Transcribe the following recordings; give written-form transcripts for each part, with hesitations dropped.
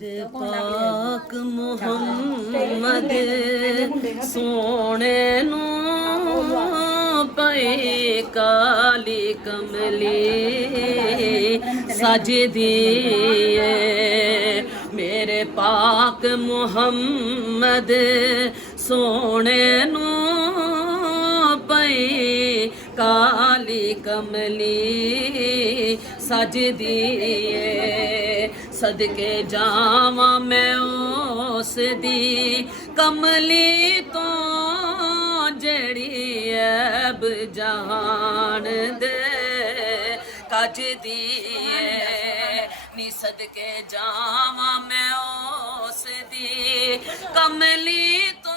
पाक मुहम्मद सोने नू पे काली कमली सजदी मेरे पाक मुहम्मद सोने नू पे काली कमली सजदी सदके जावा मैं उस दी कमली तो जड़ी ऐब जहान दे कज दी नी सदके जावा मैं उस दी कमली तो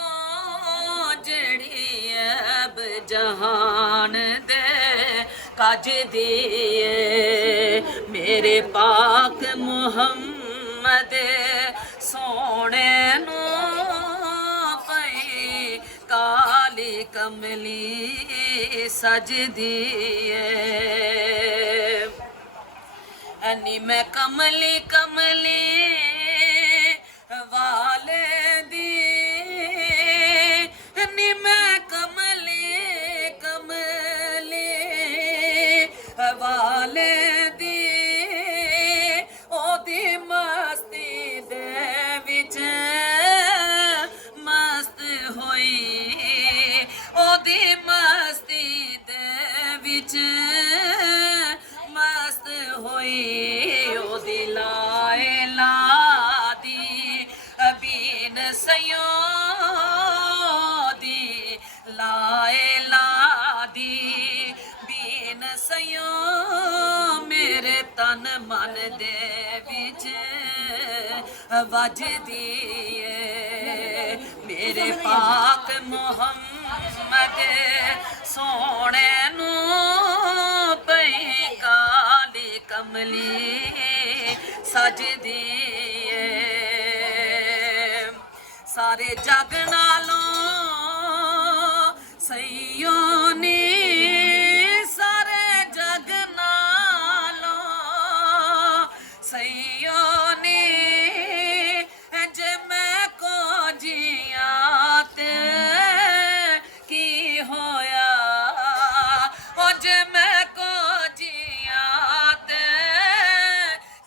जड़ी ऐब जहान दे कज दी मेरे पाक मुहम्मद सोने नू पई काली कमली सजदी ऐनी मैं कमली कमली वाले दी नी मैं कमली कमली वाले मस्त होई ओ दिलाए लादी बीन सयो दी लाए लादी बीन सयो मेरे तन मन दे विच वजदी मेरे पाक मुहम्मद सोने नू पई काली कमली सजदी सारे जग नालों सईयो नी सारे जग नालों सईयो नी जे मैं को जिया ते की होया ओ जे मैं को जिया ते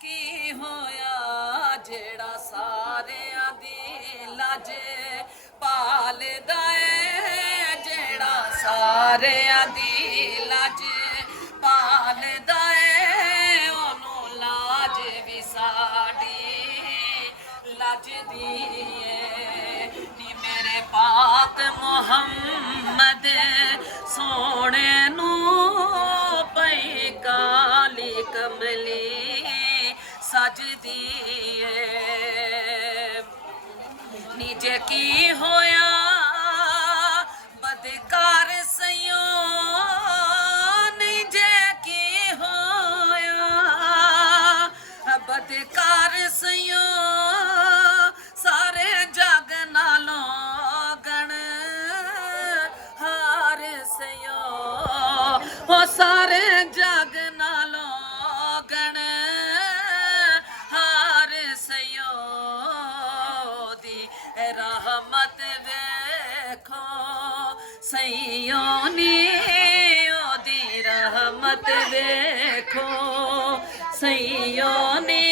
की होया जेड़ा सारियां दी लाज पालदा है जेड़ा सारियां दी लाज पालदा है ओनू लाज भी साडी लाज दी नी मेरे पाक मुहम्मद सोने नू पई काली कमली सजदी नीजे की होया बदकार सयो नीजे की होया बदकार सयो सारे जग नालों गण हार सयो ओ सारे जग नालों गण हार सयो दी रहमत देखो सईयो नी ओदी रहमत देखो सईयो नी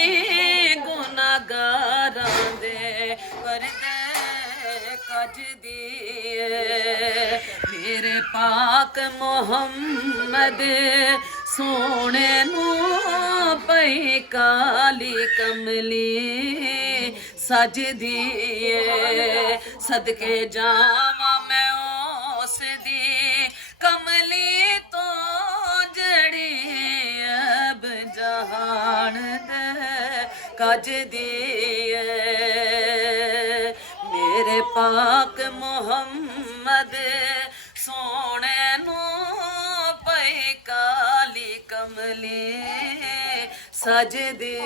गुनाहगारां दे करदे कज दी मेरे पाक मुहम्मद सोने नू पई काली कमली सजदी सदके जावा मैं उस दी कमली तो जड़ी अब जहान दे कज दी मेरे पाक मुहम्मद सोने नू पई काली कमली सजदी